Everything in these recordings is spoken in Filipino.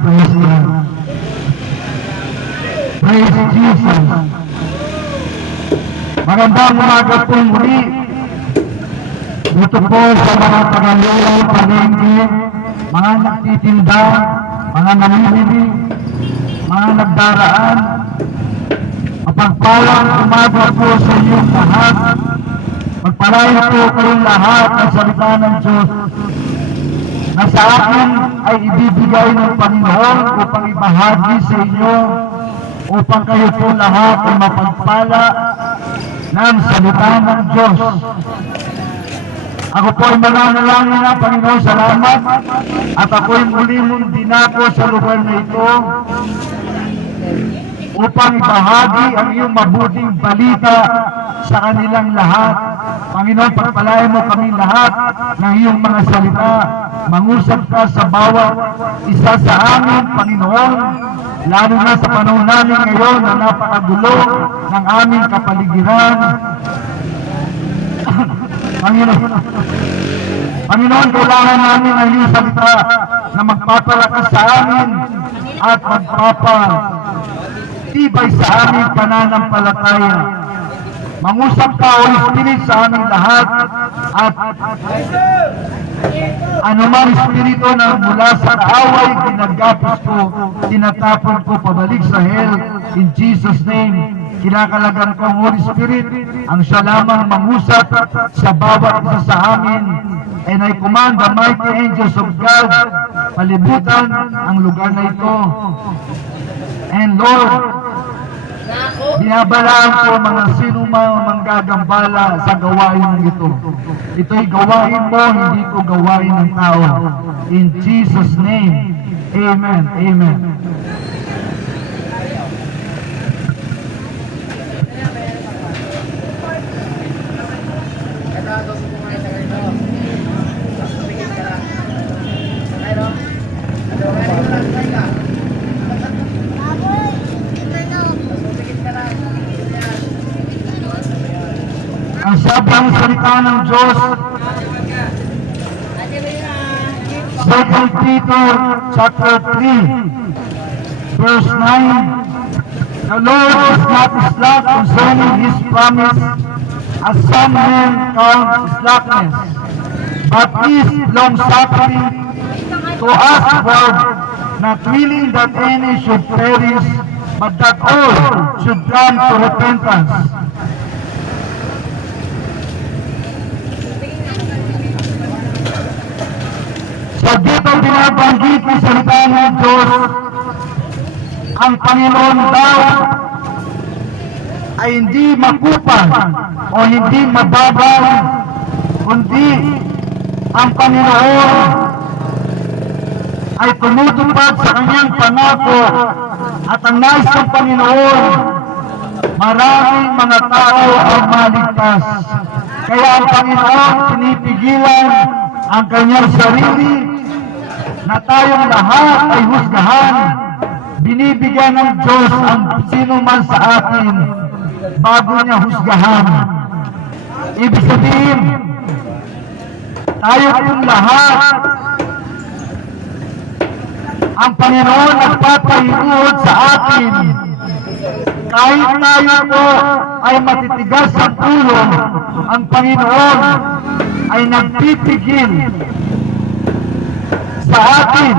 praise God. Praise Jesus. Magandang umaga po muli. Dito po sa mga taga-lulay, palengke, mga nagtitinda, mga namimili, mga nagdaraan. Mapagpalang umaga po sa inyong lahat. Magpalain po kayong lahat ng salita ng Diyos na sa akin ay ibibigay ng Panginoon upang ibahagi sa inyo, upang kayo po lahat ay mapagpala ng salita ng Diyos. Ako po ay mananalangin na, Panginoon, salamat, at ako ay muli mong dinako sa lugar na ito upang ibahagi ang iyong mabuting balita sa kanilang lahat. Panginoon, pagpalain mo kami lahat ng iyong mga salita. Mangusap ka sa bawat isa sa amin, Panginoon, lalo na sa panahon namin ngayon na napakagulo ng aming kapaligiran. Panginoon, kailangan namin ang iyong salita na magpapalakas sa amin at magpapatibay sa aming pananampalataya. Mangusap ka, Holy Spirit, sa aming lahat, at anumang espiritu na mula sa kaaway, ginagapos ko, tinatapon ko pabalik sa hell, in Jesus' name. Kinakalagan ko ang Holy Spirit, ang siya lamang mangusap sa bawat isa sa amin. And I command the mighty angels of God, palibutan ang lugar na ito. And Lord, binabalaan ko mga sino manggagambala sa gawain ito. Ito'y gawain mo, hindi ko gawain ng tao. In Jesus' name, Amen. Amen. Ang sabi ang salita ng Diyos, 2 Peter chapter 3, verse 9, the Lord is not slack concerning His promise, as some men count slackness, but is long-suffering to usward, not willing that any should perish, but that all should come to repentance. So dito binabanggit ng salita ng Diyos, ang Panginoon daw ay hindi makupang o hindi mababaw, kundi ang Panginoon ay tumutupad sa kanyang pangako, at ang nais ng Panginoon, maraming mga tao ang maligtas. Kaya ang Panginoon pinipigilan ang kanyang sarili na tayong lahat ay husgahan. Binibigyan ng Diyos ang sino man sa atin bago niya husgahan. Ibig sabihin, tayo pong lahat, ang Panginoon nagpapahinuod sa atin. Kahit tayo po ay matitigas sa ulo, ang Panginoon ay nagpipigil sa atin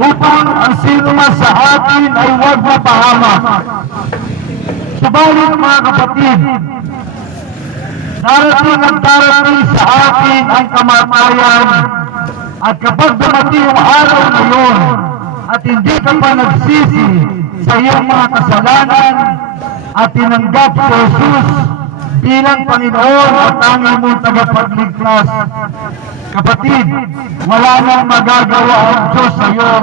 upang ang sino man sa atin ay huwag mapahamak. Subalit mga kapatid, darating at darating sa atin ang kamatayan, at kapag dumating yung araw na yun at hindi ka pa nagsisi sa iyong mga kasalanan at tinanggap si Jesus bilang Panginoon at tanging mong tagapagligtas, kapatid, wala nang magagawa ang Diyos sa iyo,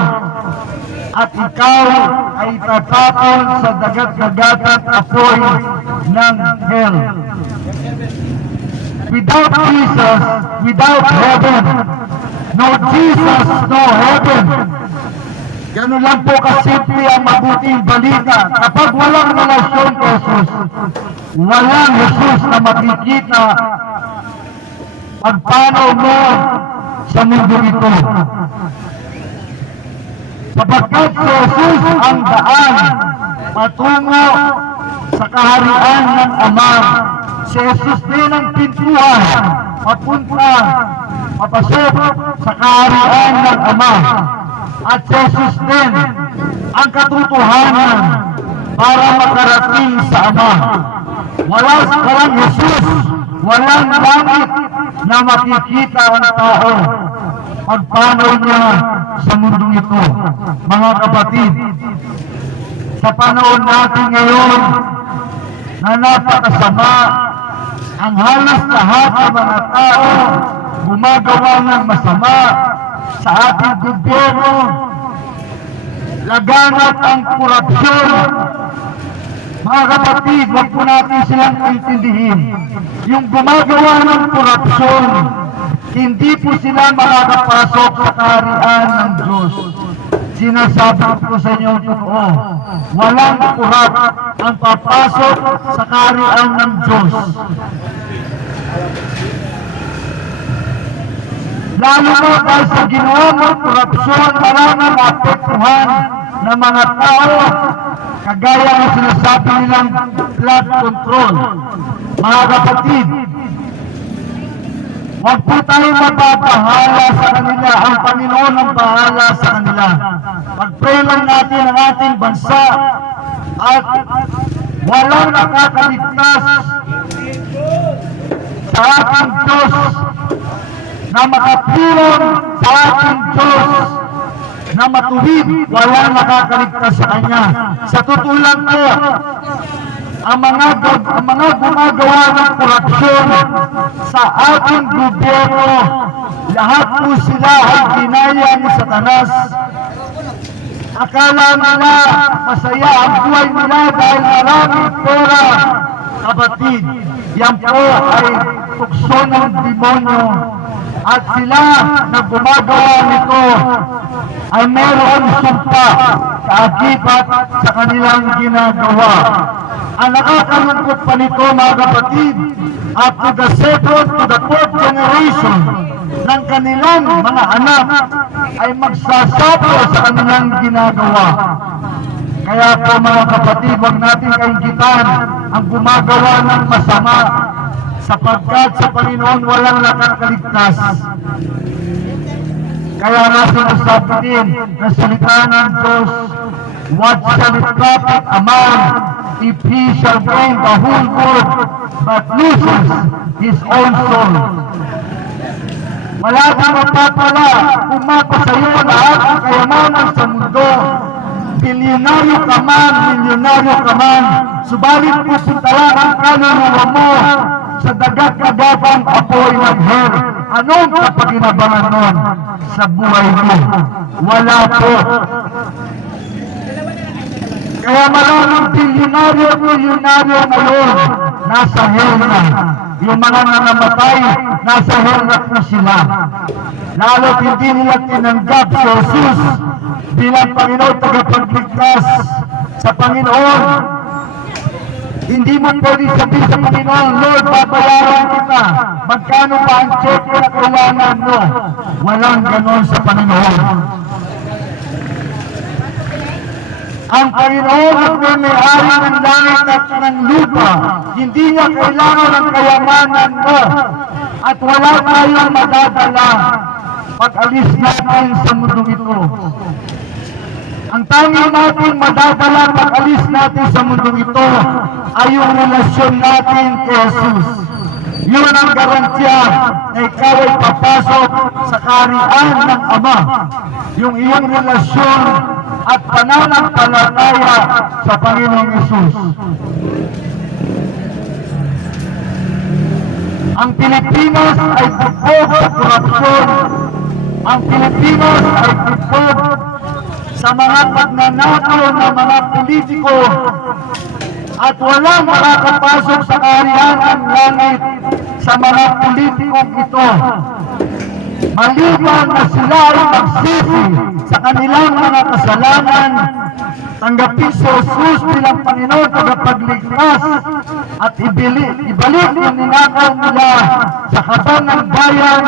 at ikaw ay tatapon sa dagat-dagat apoy ng hell. Without Jesus, without heaven, no Jesus, no heaven. Ganun lang po kasimple ang mabuting balita. Kapag walang relasyon kay Jesus, walang Jesus na makikita pagpanaw mo sa mundo ito. sapagkat si Jesus ang daan patungo sa kaharian ng Ama. Si Jesus din ang pintuan papasok sa kaharian ng Ama. At si Jesus din ang katotohanan para makarating sa Ama. Walang Jesus, walang langit na makikita ang tao pagpanaw niya sa mundong ito. Mga kapatid, sa panahon natin ngayon na napakasama, ang halos lahat ng mga tao gumagawa ng masama sa ating gobyerno, laganap ang korupsyon. Mga kapatid, huwag po natin silang intindihin. Yung gumagawa ng korupsyon, hindi po sila makakapasok sa kaharian ng Diyos. Sinasabi ko sa inyo totoo, walang kurap ang papasok sa kaharian ng Diyos. Lalo mo dahil sa ginawa mong korupsyon, maraming apektuhan ng mga tao, kagaya ng sinasabi nilang flood control. Mga kapatid, huwag po tayong mapapahala sa kanila. Ang Panginoon ang bahala sa kanila. Pag-pray lang natin ang ating bansa at walang nakakaligtas sa ating Diyos, na makatulong sa ating Diyos, na matuwid, walang nakakaligtas sa Kanya. Sa totoo lang po, ang mga gumagawa ng korupsyon sa ating gobyerno, lahat po sila ay ginaya ni Satanas. Akala nila masaya ang buhay nila dahil maraming pera. Kapatid, yan po ay tukso ng demonyo. At sila na gumagawa nito ay mayroong sumpa kaakibat sa kanilang ginagawa. Ang nakakalungkot pa nito, mga kapatid, at to the second, to the fourth generation ng kanilang mga anak ay magsasapo sa kanilang ginagawa. Kaya po, mga kapatid, huwag natin kainggitan ang gumagawa ng masama, sapagkat sa Panginoon walang nakakaligtas. Kaya nga sinasabi din na salita ng Diyos, what shall it profit a man if he shall gain the whole world but loses his own soul? Wala kang mapapala kung mapasayo lahat ang kayamanan sa mundo. Milyonaryo ka man, subalit pupunta lang ang kaluluwa mo sa dagat-dagatang apoy ng hell. Anong kapakinabangan nun sa buhay mo? Wala po. Kaya maraming milyonaryo ngayon nasa hell na. Yung mga nangamatay, nasa hell na po sila. Lalo't hindi nila tinanggap si Jesus bilang Panginoon tagapagligtas. Sa Panginoon, hindi mo pwede sabihin sa Panginoon, Lord, babayaran kita. Magkano pa ang check na kailangan mo? Walang ganon sa Panginoon. Ang Panginoon ang may-ari ng langit at ng lupa. Hindi niya kailangan ng kayamanan mo. At wala tayong madadala pag-alis natin sa mundong ito. Ang tanging natin madadala pag-alis natin sa mundong ito ay yung relasyon natin kay Jesus. Yun ang garantiya na ikaw ay papasok sa kaharian ng Ama. Yung iyong relasyon at pananampalataya sa Panginoong Jesus. Ang Pilipinas ay bugbog sa korupsyon. Ang Pilipinas ay bugbog sa mga pagnanakaw ng mga politiko at walang makakapasok sa kaharian ng langit sa mga politikong ito. Maliban na sila ay magsisi sa kanilang mga kasalanan, tanggapin si Jesus bilang Panginoon tagapagligtas at ibalik yung ninakaw nila sa kaban ng bayan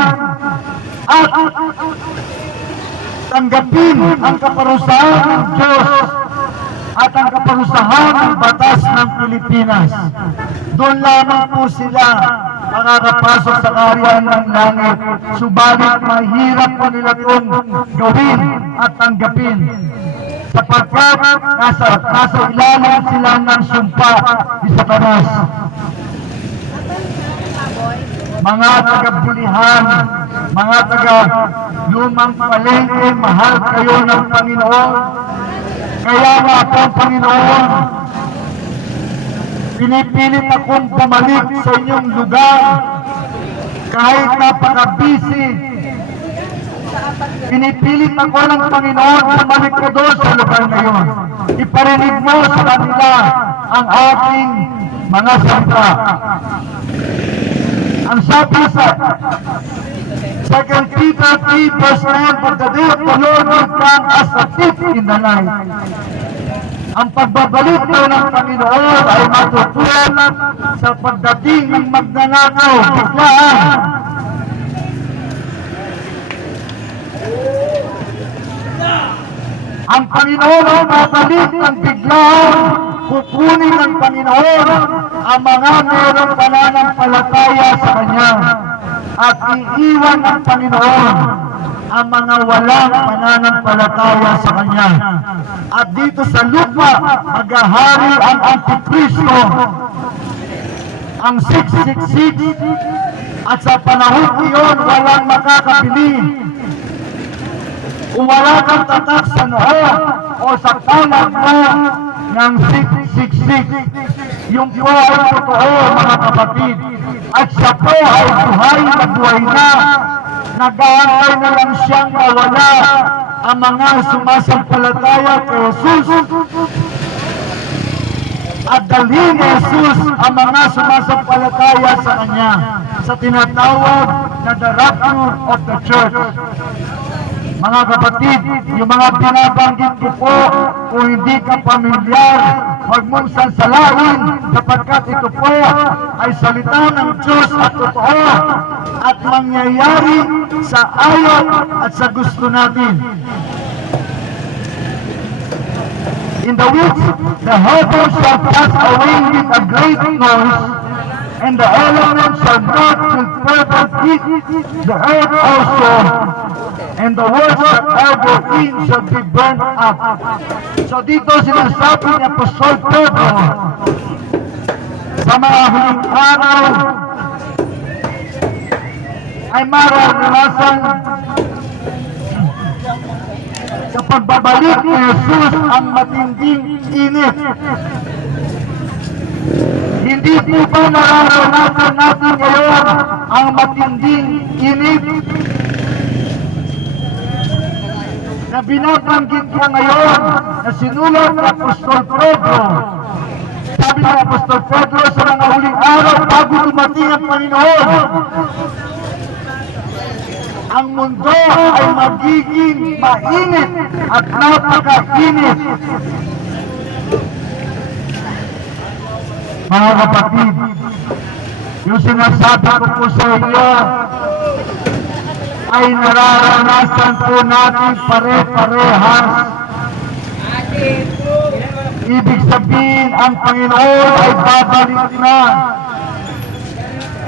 at tanggapin ang kaparusahan ng Diyos at ang kaparusahan ng batas ng Pilipinas. Doon lamang po sila makakapasok sa kaharian ng langit. Subalit mahirap po nila itong gawin at tanggapin, sapagkat nasa ilalim sila ng sumpa ni Satanas. Mga taga-bulihan, mga taga-lumang palengke, mahal kayo ng Panginoon. Kaya nga po, Panginoon, pinipilit akong bumalik sa inyong lugar kahit napaka-busy. Pinipilit ako ng Panginoon, bumalik ko doon sa lugar na yun. Iparinig mo sa kanila ang ating mga salita. Ang sabi sa 2 Peter 3 verse 9, "For the day of the Lord will come as a thief in the night." Ang pagbabalik daw ng Panginoon ay matutulad sa pagdating ng magnanakaw, biglaan. Ang Panginoon ay babalik ng biglaan. Kukunin ng Panginoon ang mga mayroong pananampalataya sa Kanya at iiwan ng Panginoon ang mga walang pananampalataya sa Kanya. At dito sa lupa, maghahari ang Antikristo, ang 666, at sa panahon iyon, walang makakabili. Kung wala kang tatak sa noo o sa palad mo ng 666, yung po ay totoo, mga kapatid. At siya po ay buhay na buhay na. Nag-aantay na lang siyang mawala ang mga sumasampalataya kay Jesus. At dalhin ni Jesus ang mga sumasampalataya sa Kanya sa tinatawag na the rapture of the church. Mga kapatid, yung mga binabanggit ko po, kung hindi ka pamilyar, huwag mong sansalain, sapagkat ito po ay salita ng Diyos at totoo at mangyayari sa ayaw at sa gusto natin. In the which the heavens shall pass away with a great noise, and the elements shall not with fervent heat, the earth also, and the world that are therein shall be burned up. So dito sinasabi ni Apostol Pedro, sa mga huling araw ay mararanasan sa pagbabalik ni Jesus ang matinding init. Hindi po ba nararanasan natin ngayon ang matinding init na binabanggit ko ngayon na sinulat ni Apostol Pedro? Sabi ni Apostol Pedro, sa mga huling araw bago dumating ang Panginoon, ang mundo ay magiging mainit at napakainit. Mga kapatid, yung sinasabi ko po sa inyo ay nararanasan po natin pare-parehas. Ibig sabihin, ang Panginoon ay babalik na.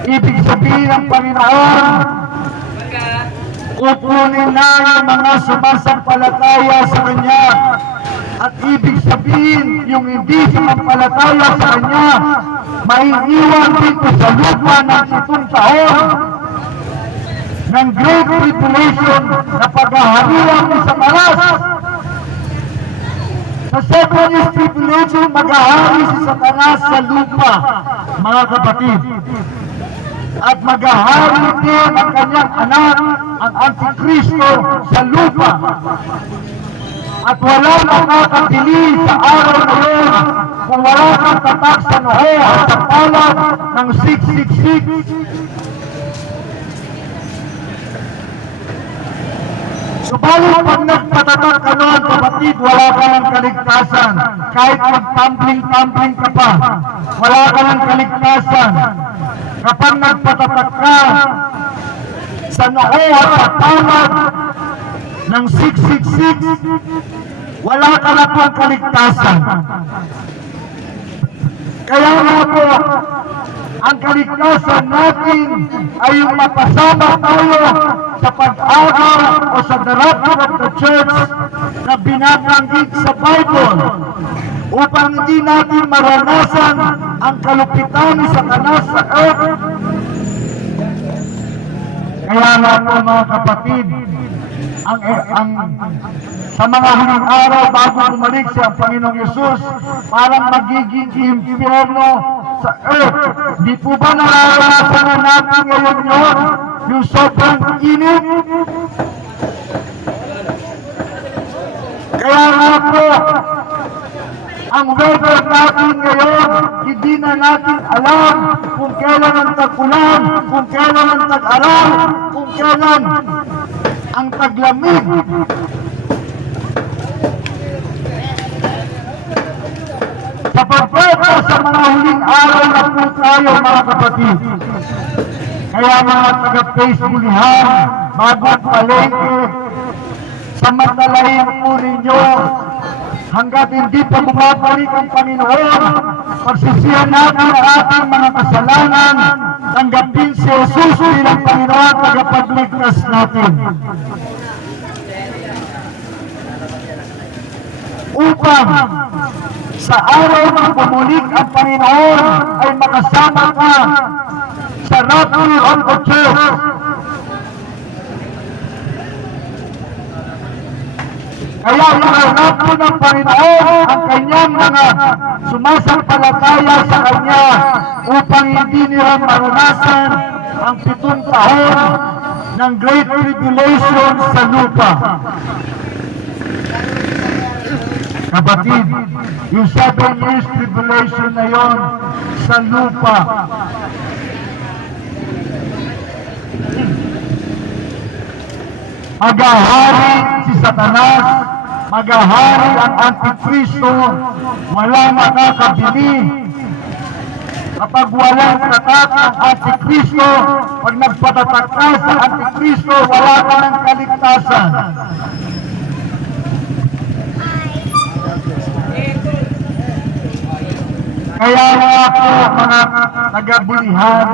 Ibig sabihin, ang Panginoon kukunin na yung mga sumasampalataya sa Kanya. At ibig sabihin, yung hindi sumampalataya sa Kanya, maiiwan dito sa lupa ng 7 taon ng Great Tribulation na paghaharian ni Satanas. Sa 7 years tribulation, maghahari si Satanas sa lupa, mga kapatid. At maghahari din ang kanyang anak, ang Antikristo, sa lupa. At wala makakabili sa araw na yun kung wala kang tatak sa noo at sa palad ng 666. Subalit pag nagpatatak ka noon, kapatid, wala ka ng kaligtasan. Kahit mag-tumbling-tumbling ka pa, wala ka ng kaligtasan. Kapag nagpatatak ka sa noo at sa palad ng 666, wala ka na pong kaligtasan. Kaya nga po, ang kaligtasan natin ay yung mapasama tayo sa pag-agaw o sa the rapture of the church na binabanggit sa Bible upang hindi natin maranasan ang kalupitan ni Satanas sa earth. Kaya nga po mga kapatid, ang sa mga huling araw bago bumalik siya ang Panginoong Yesus, parang magiging impyerno sa earth. Di po ba nararanasan na natin ngayon yun? Yung sobrang init? Kaya nga po, ang weather natin ngayon, hindi na natin alam kung kailan ang tag-ulan, kung kailan ang tag-araw, kung kailan ang taglamig. Sapagkat sa mga huling araw na po tayo mga kapatid. Kaya mga taga-Facebookihan, bagong palengke, samantalahin po ninyo hanggat hindi pa bumabalik ang Panginoon, pagsisihan natin ang ating mga kasalanan, tanggapin si Jesus bilang Panginoon tagapagligtas natin. Upang sa araw ng bumulik ang Panginoon ay makasama ka sa rapture of the church. Kaya iharap po ng Panginoon ang kanyang mga sumasampalataya sa Kanya upang hindi nila maranasan ang 7 taon ng Great Tribulation sa lupa. Kapatid, yung 7 years tribulation na yon sa lupa. Magahari si Satanas, magahari ang Antikristo, walang makakabili. Kapag walang tatak ang Antikristo, pag nagpatatak ka sa Antikristo, wala ka ng kaligtasan. Kaya nga po mga tagabulihan,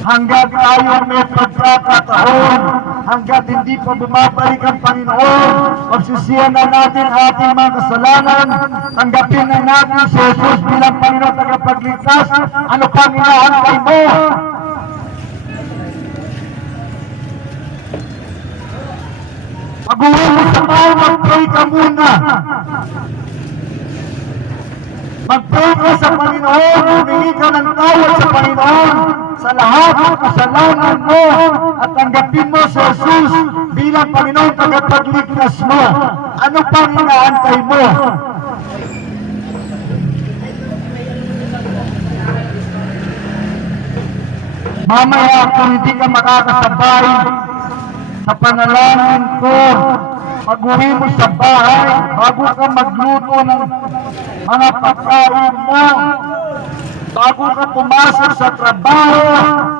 hanggat tayo may pagkakataon, hanggat hindi pa bumabalik ang Panginoon, pagsisihan na natin ating mga kasalanan, tanggapin na natin si Jesus bilang Panginoon tagapagligtas. Ano pang inaantay mo? Pag-uwi mo sa bahay, mag-pray ka muna. Mag-pray ka sa Panginoon, humingi ka ng tawad sa Panginoon sa lahat ng kasalanan mo at tanggapin mo si Jesus bilang Panginoon tagapagligtas mo. Ano pang inaantay mo? Mamaya kung hindi ka makakasabay sa panalangin ko, pag-uwi mo sa bahay, bago ka magluto ng mga pagkain mo, bago ka pumasok sa trabaho,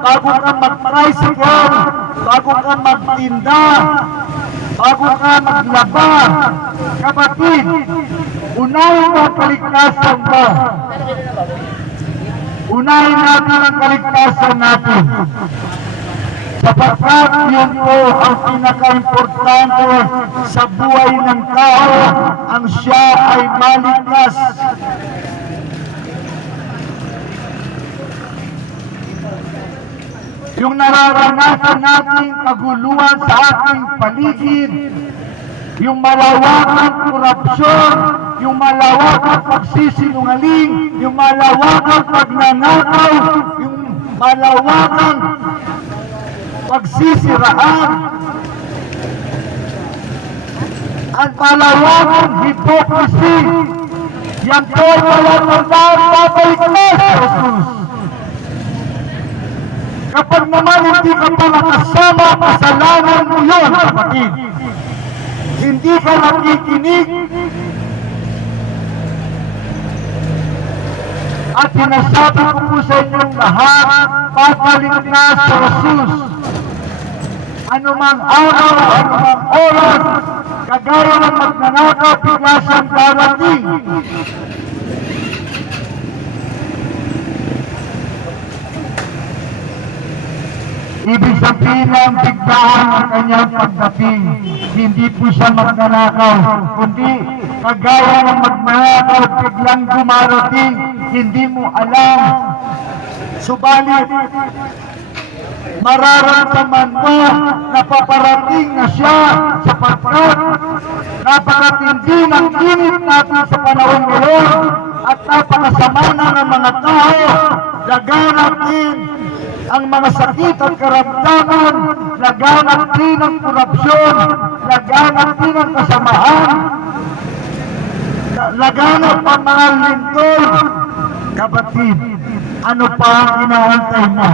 bago ka mag-tricycle, bago ka magtinda, bago ka maglaba, kapatid, unahin mo ang kaligtasan mo. Unahin natin ang kaligtasan natin. Sapagkat yun po ang pinaka-importante sa buhay ng tao, ang siya ay maligtas. Yung nararanasan nating kaguluhan sa ating paligid, yung malawakang korupsyon, yung malawakang pagsisinungaling, yung malawakang pagnanakaw, yung malawakang pagsisiraan, ang malawakang hypocrisy, yan po ay malatandaan babalik na sa Jesus. Kapag naman hindi ka pa nakasama, kasalanan mo yun, kapatid. Hindi ka nakikinig at sinasabi ko po sa inyong lahat, babalik na sa Jesus. anumang araw, anumang oras, kagaya ng magnanakaw, bigla siyang darating. Ibig sabihin ng biglaan ang kanyang pagdating. Hindi po siya magnanakaw, kundi kagaya ng magnanakaw, biglang dumarating, hindi mo alam. Subalit, mararamdaman mo na paparating na siya sapagkat napakatindi ng init natin sa panahon ngayon at napakasama na ng mga tao. Laganap din ang mga sakit at karamdaman, laganap din ang korupsyon, laganap din ang kasamaan, laganap ang mga lindol. Kapatid, ano pa ang inaantay mo?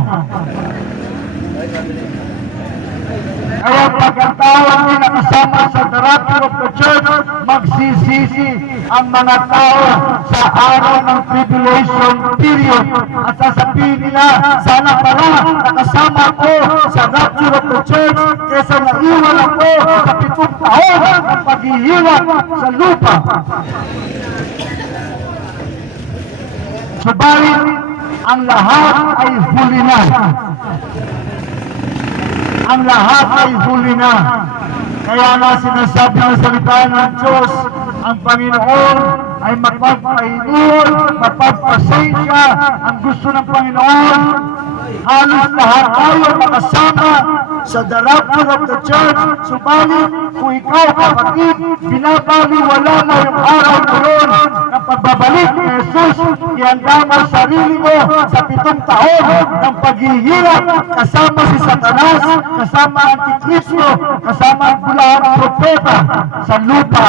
Kaya pag ang tawag ay nakasama sa the rapture of the church, magsisisi ang mga tao sa araw ng tribulation period at sasabihin nila, sana pala nakasama ko sa rapture of the church kesa naiwan ako sa 7 taon ng paghihiwag sa lupa. Subalit, ang lahat ay huli na. Ang lahat ay huli na. Kaya nga sinasabi ng salita ng Diyos, ang Panginoon ay magpapainuon, magpapasensya. Ang gusto ng Panginoon, halos lahat tayo makasama sa the rapture of the church. Subalit, kung ikaw kapatid, binabaliwala mo yung araw na yun ng pagbabalik ni Jesus, ihanda mo sarili mo sa 7 taon ng paghihirap kasama si Satanas, kasama ang Antikristo, kasama ang bulahang propeta sa lupa.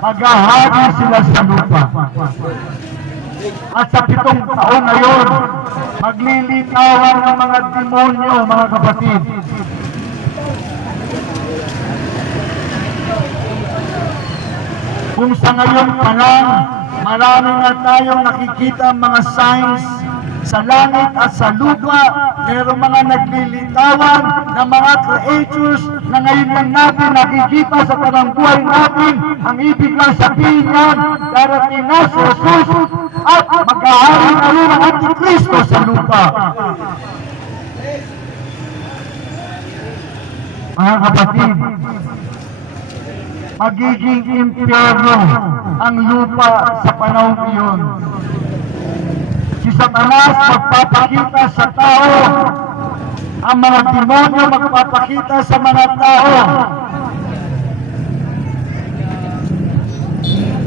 Maghahagi sila sa lupa. At sa 7 taon na yun, maglilitawan ng mga demonyo, mga kapatid. Kung sa ngayon pa lang, marami na tayong nakikita mga signs sa langit at sa lupa, mayroong mga naglilitawan na mga creatures na ngayon lang natin nakikita sa kanang buhay natin. Ang ibig lang sabihin yan, darating na si Jesus at mag-aari na rin ang Antikristo sa lupa. Mga kapatid, magiging impyerno ang lupa sa panahon iyon. Si Satanas magpapakita sa tao, ang mga demonyo magpapakita sa mga tao.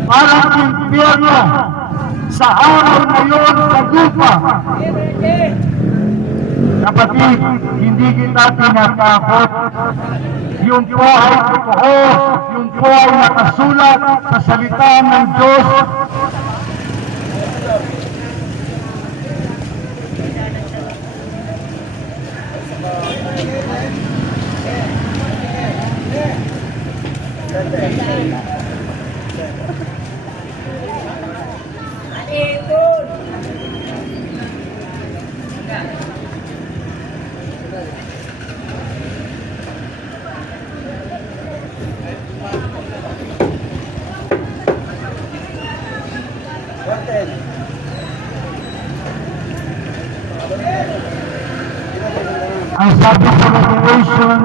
Parang impyerno sa araw na iyon sa lupa. Kapatid, hindi kita tinatakot. Yung po ay totoo, yung po ay nakasulat sa salita ng Diyos. Ang sabi sa Revelation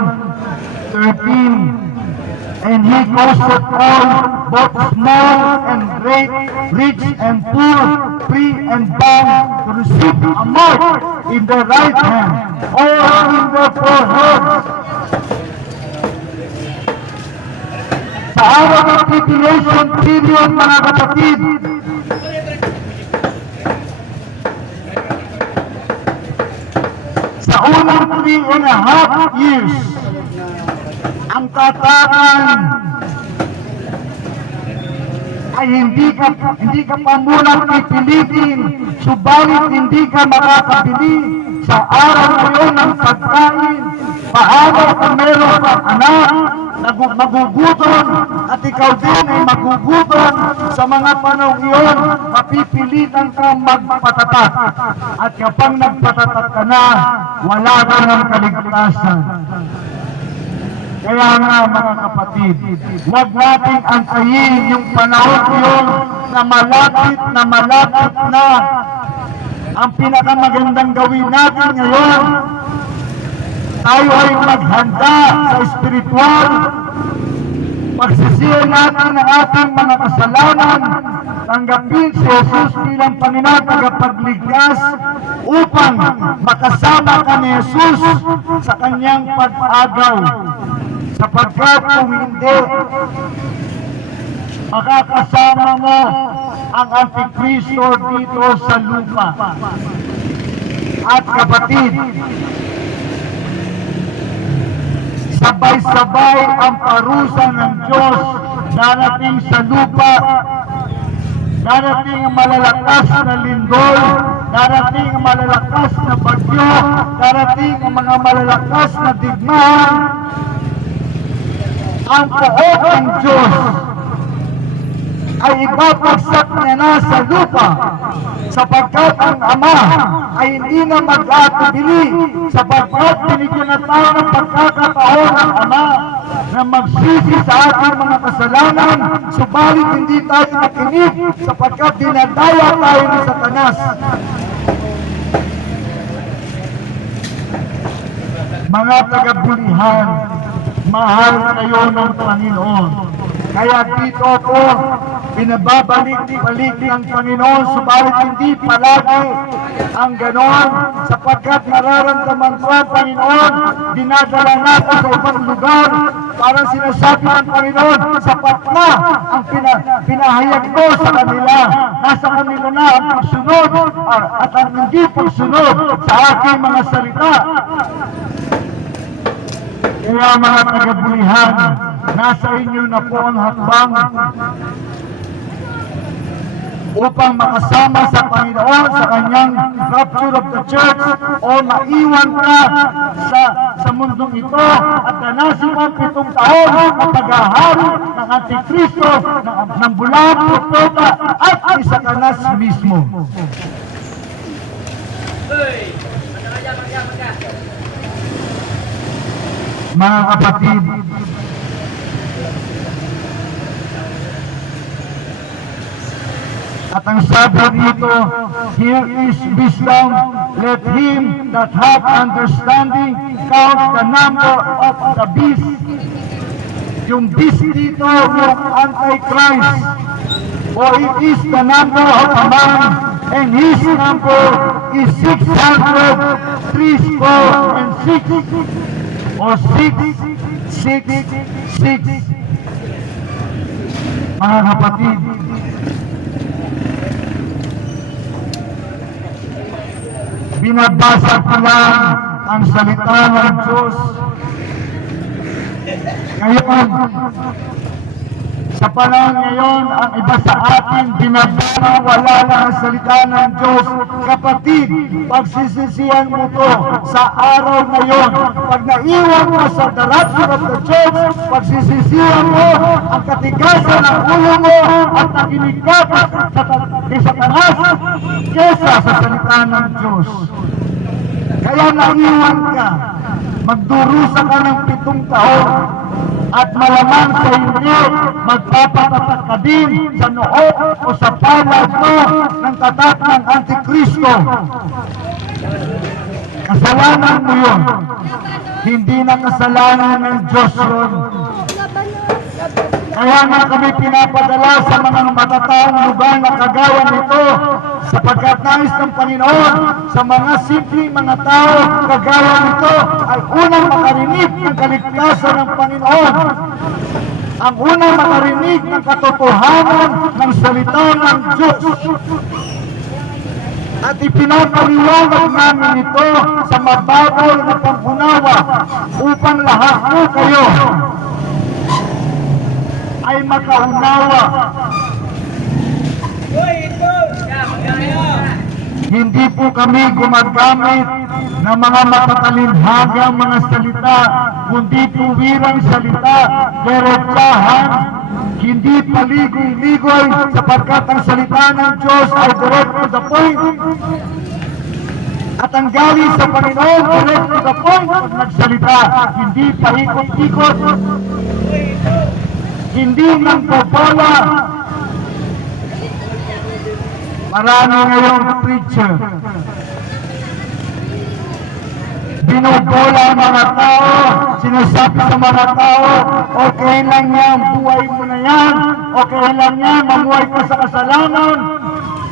13, and he caused all, both small and great, rich and poor, free and bond, to receive a mark in their right hand or in their foreheads. Sa araw ng tribulation period, mga kapatid, sa unang 3.5 years, ang tatakan ay hindi ka pa munang pipilitin, subalit hindi ka makakabili sa araw ngayon ng pagkain. Paano kung meron kang anak, magugutom, at ikaw din ay magugutom sa mga panahon iyon, mapipilitan kang magpatatat. At kapag nagpatatat ka na, wala ka ng kaligtasan. Kaya nga mga kapatid, huwag nating antayin yung panahon yun na malapit na. Ang pinakamagandang gawin natin ngayon, tayo ay maghanda sa espiritual, pagsisihan natin ang ating mga kasalanan, tanggapin si Jesus bilang Panginoon tagapagligtas upang makasama ka ni Jesus sa kanyang pag-agaw. Sapagkat kung hindi, makakasama mo ang Antikristo dito sa lupa. At kapatid, sabay-sabay ang parusa ng Diyos darating sa lupa. Darating ang malalakas na lindol, darating ang malalakas na bagyo, darating ang mga malalakas na digmaan. Ang poot ng Diyos ay ibabagsak niya na sa lupa, sapagkat ang Ama ay hindi na mag-aatubili, sapagkat binigyan na tayo ng pagkakataon ng Ama na magsisi sa ating mga kasalanan, subalit hindi tayo nakinig sapagkat dinadaya tayo ni Satanas. Mga tagabulihan, mahal kayo ng Panginoon. Kaya dito po, pinababalik-balik ng Panginoon, subalit hindi palagi ang ganon, sapagkat nararamdaman ko ang Panginoon, dinadala natin sa ibang lugar, parang sinasabi ng Panginoon, sapat na ang pinahayag ko sa kanila, nasa kanila na ang pagsunod at ang hindi pagsunod sa aking mga salita. Kaya mga tagabulihan, nasa inyo na po ang hakbang upang makasama sa Panginoon sa kanyang rapture of the church o maiwan ka sa mundong ito at danasin ang 7 taon na paghahari ng Antikristo ng bulang propeta at ni Satanas mismo. Mga kapatid, at ang sabi dito, here is wisdom, let him that hath understanding count the number of the beast. Yung beast dito, yung Antichrist, for it is the number of a man, and his number is 636, or 666. Mga kapatid, binabasa ko lang ang salita ng Diyos. Ngayon, sa panahon ngayon, ang iba sa atin, binabaliwala na ang salita ng Diyos. Kapatid, pagsisisihan mo to sa araw na yon. Pag naiwan mo sa the rapture of the church, pagsisisihan mo ang katigasan ng ulo mo at nakinig ka kay Satanas kesa sa salita ng Diyos. Kaya naiwan ka, magdurusa ka ng 7 taon, at malamang sa hindi magpapatatak ka din sa noo o sa palad mo ng tatak ng Antikristo. Kasalanan mo yun. Hindi na kasalanan ng Diyos yun. Kaya nga kami pinapadala sa mga matataong lugar na kagaya nito, sapagkat nais ng Panginoon sa mga simpleng mga tao kagaya nito ay unang makarinig ng kaligtasan ng Panginoon. Ang unang makarinig ng katotohanan ng salita ng Diyos. At ipinapaliwanag namin ito sa mababaw na pag-unawa upang lahat po kayo ay makaunawa. Hindi po kami gumagamit ng mga matatalinhagang mga salita, kundi tuwirang salita, diretsahan, hindi paligoy-ligoy, sapagkat ang salita ng Diyos ay direct to the point. At ang galing sa Panginoon, direct to the point, pag nagsalita, hindi paikot-ikot, hindi nang bobola. Marami ngayong preacher, binobola ang mga tao, sinasabi sa mga tao, okay lang yan, buhay mo na yan, okay lang yan, mamuhay ka sa kasalanan,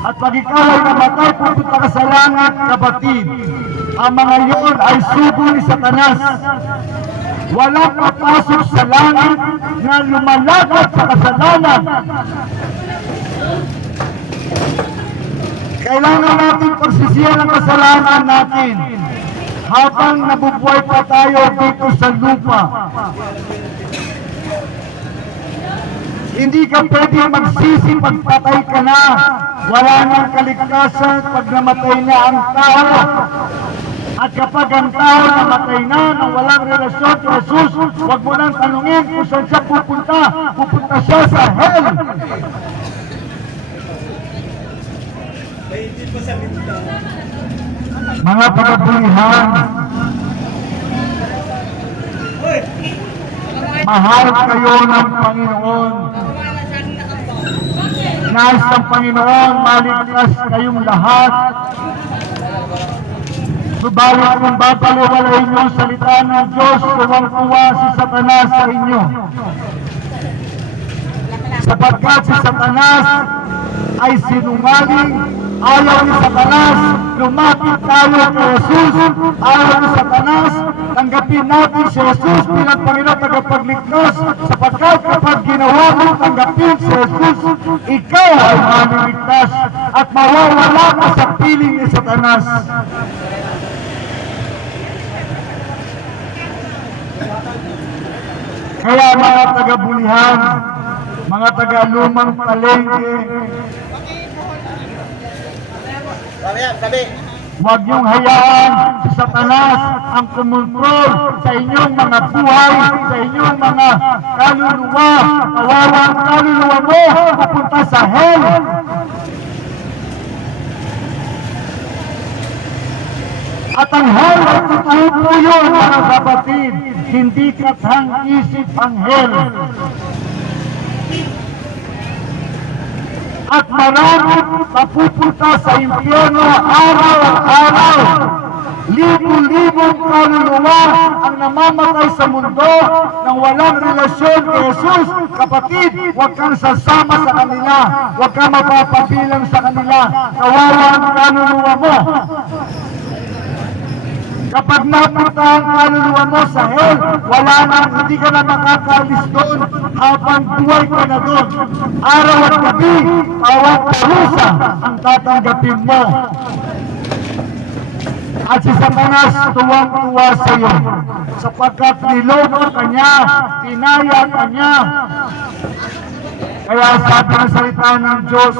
at pag ikaw ay namatay, pupunta ka sa langit, kapatid. Ang mga yon ay sugo ni Satanas. Walang papasok sa langit na lumalakad sa kasalanan. Kailangan natin pagsisihan ang kasalanan natin habang nabubuhay pa tayo dito sa lupa. Hindi ka pwede magsisi pag patay ka na. Wala nang kaligtasan pag namatay na ang tao. At kapag ang tao namatay na nang walang relasyon kay Jesus, huwag mo nang tanungin kung saan siya pupunta. Pupunta siya sa hell. Mga pagkabulihan, mahal kayo ng Panginoon. Nais ng Panginoon, maligtas kayong lahat. Subalit kung babaliwalain niyo ang salita ng Diyos, tuwang-tuwa si Satanas sa inyo. Sapagkat si Satanas ay sinungaling, ayaw ni Satanas lumapit tayo kay Jesus, ayaw ni Satanas tanggapin natin si Jesus bilang Panginoon tagapagligtas, sapagkat kapag ginawa mo tanggapin si Jesus, ikaw ay maliligtas at mawawala ka sa piling ni Satanas. Kaya mga taga-bulihan, mga taga-lumang palengke, huwag niyong hayaan si Satanas ang kumontrol sa inyong mga buhay, sa inyong mga kaluluwa. Kawawa ang kaluluwa mo, pupunta sa hell. At ang hell ay totoo po yun, mga kapatid. Hindi kathang isip ang hell. At marami mapupunta sa impyerno araw-araw. Libo-libong kaluluwa ang namamatay sa mundo nang walang relasyon kay Jesus. Kapatid, huwag kang sasama sa kanila. Huwag kang mapapabilang sa kanila. Kawawa ang kaluluwa mo. Kapag napunta ang kaluluwa mo sa hell, wala na, hindi ka na makakaalis doon habang buhay ka na doon. Araw at gabi, bawat parusa ang tatanggapin mo. At si Satanas tuwang-tuwa sa iyo, sapagkat niloko ka niya, tinaya ka niya. Kaya sabi ng salita ng Diyos,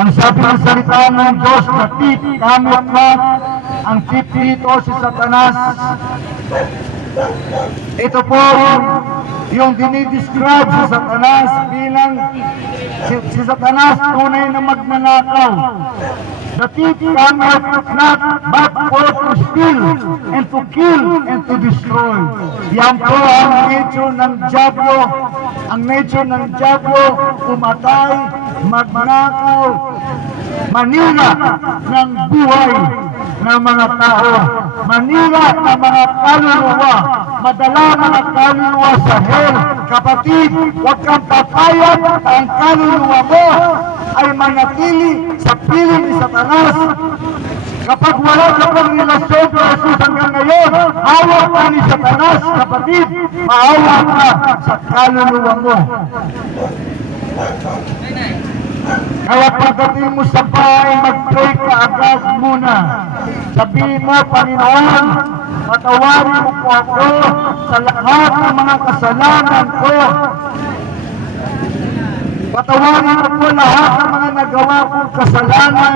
ang sabi ng salita ng Diyos na tip, kamot na, ang tip dito si Satanas. Ito po yung dinidescribe si Satanas bilang si Satanas tunay na magnanakaw. The thief cometh not but for to steal and to kill and to destroy. Yan po ang nature ng Diablo. Ang nature ng Diablo, pumatay, magnakaw, manira ng buhay ng mga tao, manira ng mga kaluluwa, madala mga kaluluwa sa hell. Kapatid, huwag kang papayag na ang kaluluwa mo ay manatili sa piling ni Satanas. Kapag wala ka pang relasyon sa Jesus hanggang ngayon, hawak ka ni Satanas, kapatid, maawa ka sa kaluluwa mo. Kaya pagdating mo sa bahay, mag-pray ka agad muna. Sabihin mo, Panginoon, patawarin mo po ako sa lahat ng mga kasalanan ko. Patawarin mo po lahat ng mga nagawa kong kasalanan.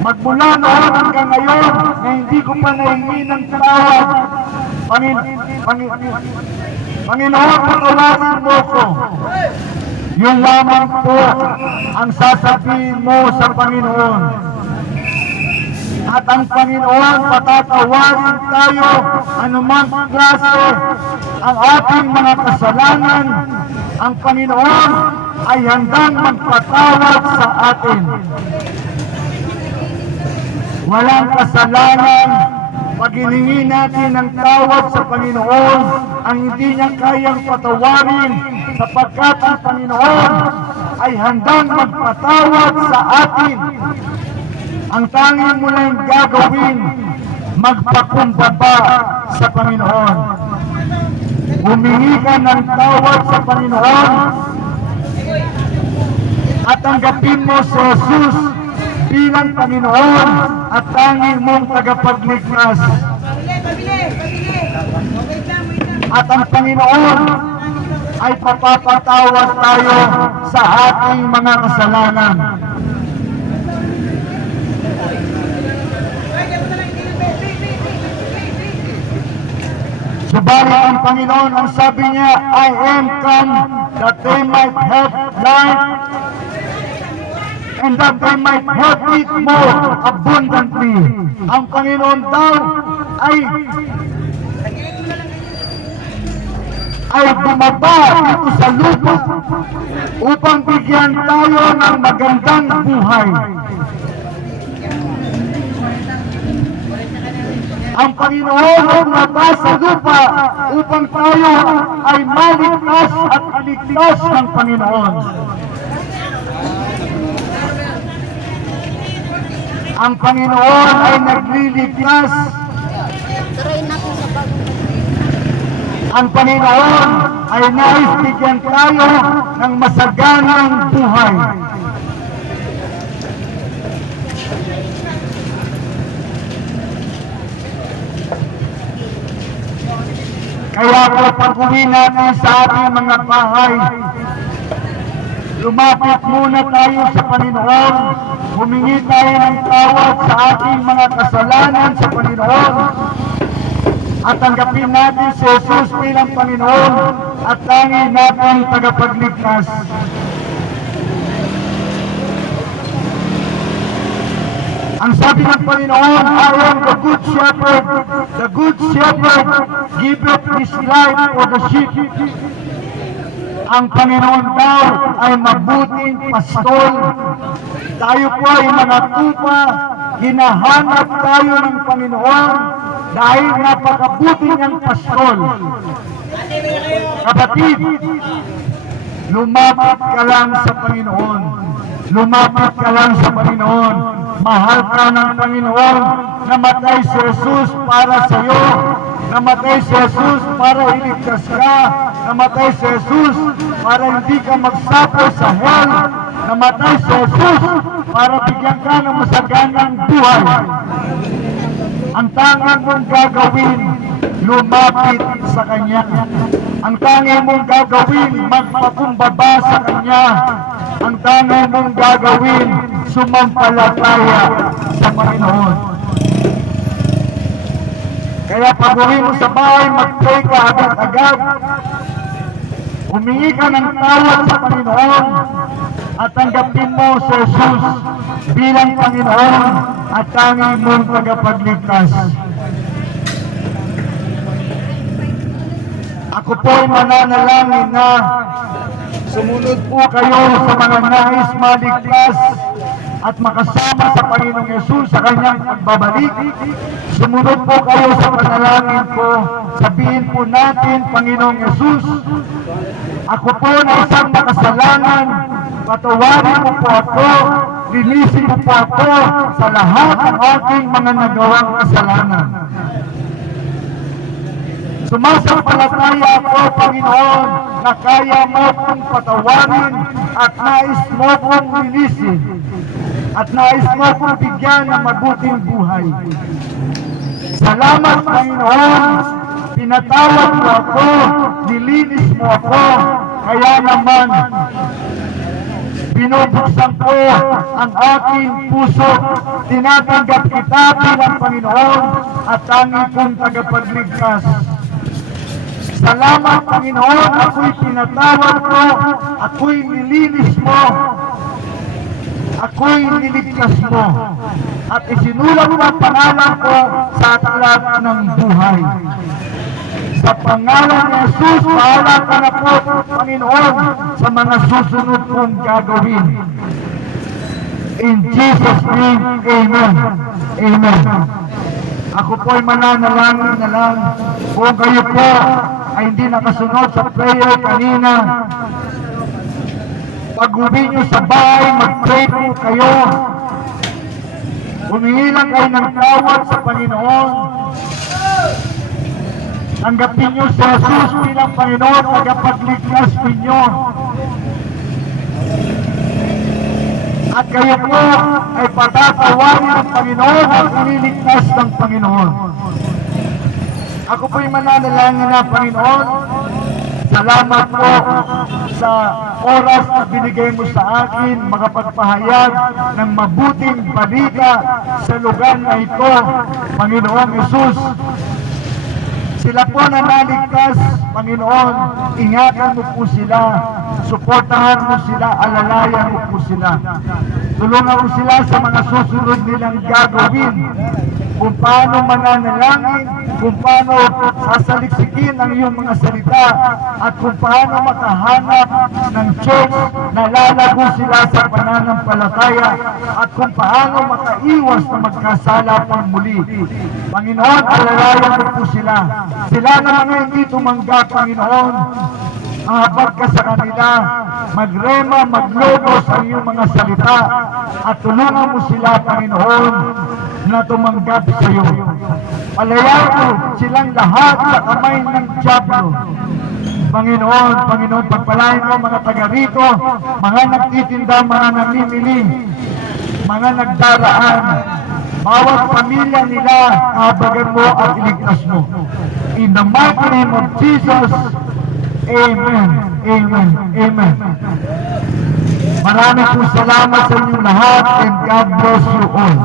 Magmula noon hanggang ngayon na hindi ko pa nahingi ng tawad, Panginoon, patawarin mo ko. Yun lamang po ang sasabihin mo sa Panginoon. At ang Panginoon, patatawarin tayo anumang klase ang ating mga kasalanan. Ang Panginoon ay handang magpatawad sa atin. Walang kasalanan pag hiningi natin ng tawad sa Panginoon ang hindi niya kayang patawarin, sapagkat ang Panginoon ay handang magpatawad sa atin. Ang tanging mo lang gagawin, magpakumbaba sa Panginoon. Humingi ka ng tawad sa Panginoon at tanggapin mo si Jesus bilang Panginoon at tanging mong tagapagligtas. At ang Panginoon ay papapatawad tayo sa ating mga kasalanan. Subalit ang Panginoon, ang sabi niya, I am come that they might have life and that they might have it more abundantly. Ang Panginoon daw ay bumaba dito sa lupa upang bigyan tayo ng magandang buhay. Ang Panginoon ay bumaba sa lupa upang tayo ay maligtas at aligtas ng Panginoon. Ang Panginoon ay nagliligtas. Ang Panginoon ay nais bigyan tayo ng masaganang buhay. Kaya po pag-uwi natin sa ating mga bahay, lumapit muna tayo sa Panginoon, humingi tayo ng tawad sa ating mga kasalanan sa Panginoon, at tanggapin natin si Jesus bilang Panginoon at tanging natin tagapagligtas. Ang sabi ng Panginoon, I am the good shepherd. The good shepherd giveth his life for the sheep. Ang Panginoon daw ay mabuting pastol. Tayo po ay mga tupa, hinahanap tayo ng Panginoon dahil napakabuti niyang pastol. Kapatid, lumapit ka lang sa Panginoon. Lumapit ka lang sa Panginoon. Mahal ka ng Panginoon. Namatay si Jesus para sa iyo. Namatay si Jesus para iligtas ka. Namatay si Jesus para hindi ka magsapo sa hell. Namatay si Jesus para bigyan ka ng masaganang buhay. Ang tanging mong gagawin, lumapit sa Kanya. Ang tanging mong gagawin, magpakumbaba sa Kanya. Ang tanging mong gagawin, sumampalataya sa Panginoon. Kaya pag-uwi mo sa bahay, mag-pray ka agad-agad. Humingi ka ng tawad sa Panginoon at tanggapin mo si Jesus bilang Panginoon at tanging mong tagapagligtas. Ako po'y mananalangin na sumunod po kayo sa mga nais maligtas at makasama sa Panginoong Yesus sa kanyang pagbabalik. Sumunod po kayo sa panalangin ko. Sabihin po natin, Panginoong Yesus, ako po na isang makasalanan. Patawarin mo po ako. Linisin mo po ako sa lahat ng aking mga nagawang kasalanan. Sumasampalataya ako, Panginoon, na kaya mo kong patawarin at nais mo kong linisin at nais mo kong bigyan ng mabuting buhay. Salamat, Panginoon, pinatawad mo ako, nilinis mo ako, kaya naman binubuksan ko ang aking puso, tinatanggap kita bilang Panginoon at tanging kong tagapagligtas. Salamat, Panginoon, ako'y pinatawad mo, ako'y nilinis mo, ako'y niligtas mo, at isinulat mo ang pangalan ko sa aklat ng buhay. Sa pangalan ni Jesus, bahala ka na po, Panginoon, sa mga susunod kong gagawin. In Jesus' name, Amen. Amen. Ako po ay mananalangin na lang kung kayo po ay hindi nakasunod sa prayer kanina. Pag-uwi nyo sa bahay, mag-pray po kayo. Humingi lang kayo ng tawad sa Panginoon. Tanggapin nyo si Jesus bilang Panginoon, tagapagligtas ninyo. At kayo po ay patatawarin ng Panginoon at ililigtas ng Panginoon. Ako po'y mananalangin na, Panginoon, salamat po sa oras na binigay mo sa akin makapagpahayag ng mabuting balita sa lugar na ito, Panginoong Jesus. Sila po na naligtas, Panginoon, ingatan mo po sila, suportahan mo sila, alalayan mo po sila. Tulungan mo sila sa mga susunod nilang gagawin, kung paano mananalangin, kung paano sasaliksikin ang iyong mga salita, at kung paano makahanap ng church na lalago sila sa pananampalataya, at kung paano makaiwas na magkasala pang muli. Panginoon, alalayan mo po sila. Sila na mga hindi tumanggap, Panginoon, habag ka sa kanila, magrema, maglogos ang iyong mga salita, at tulungan mo sila, Panginoon, na tumanggap sa iyo. Palayaw mo silang lahat sa kamay ng Diablo. Panginoon, Panginoon, pagpalain mo mga taga rito, mga nagtitinda, mga namimili, mga nagdaraan, bawat pamilya nila, kabagan mo at iligtas mo. In the mighty name of Jesus, Amen. Amen. Amen. Maraming po salamat sa inyong lahat, and God bless you all.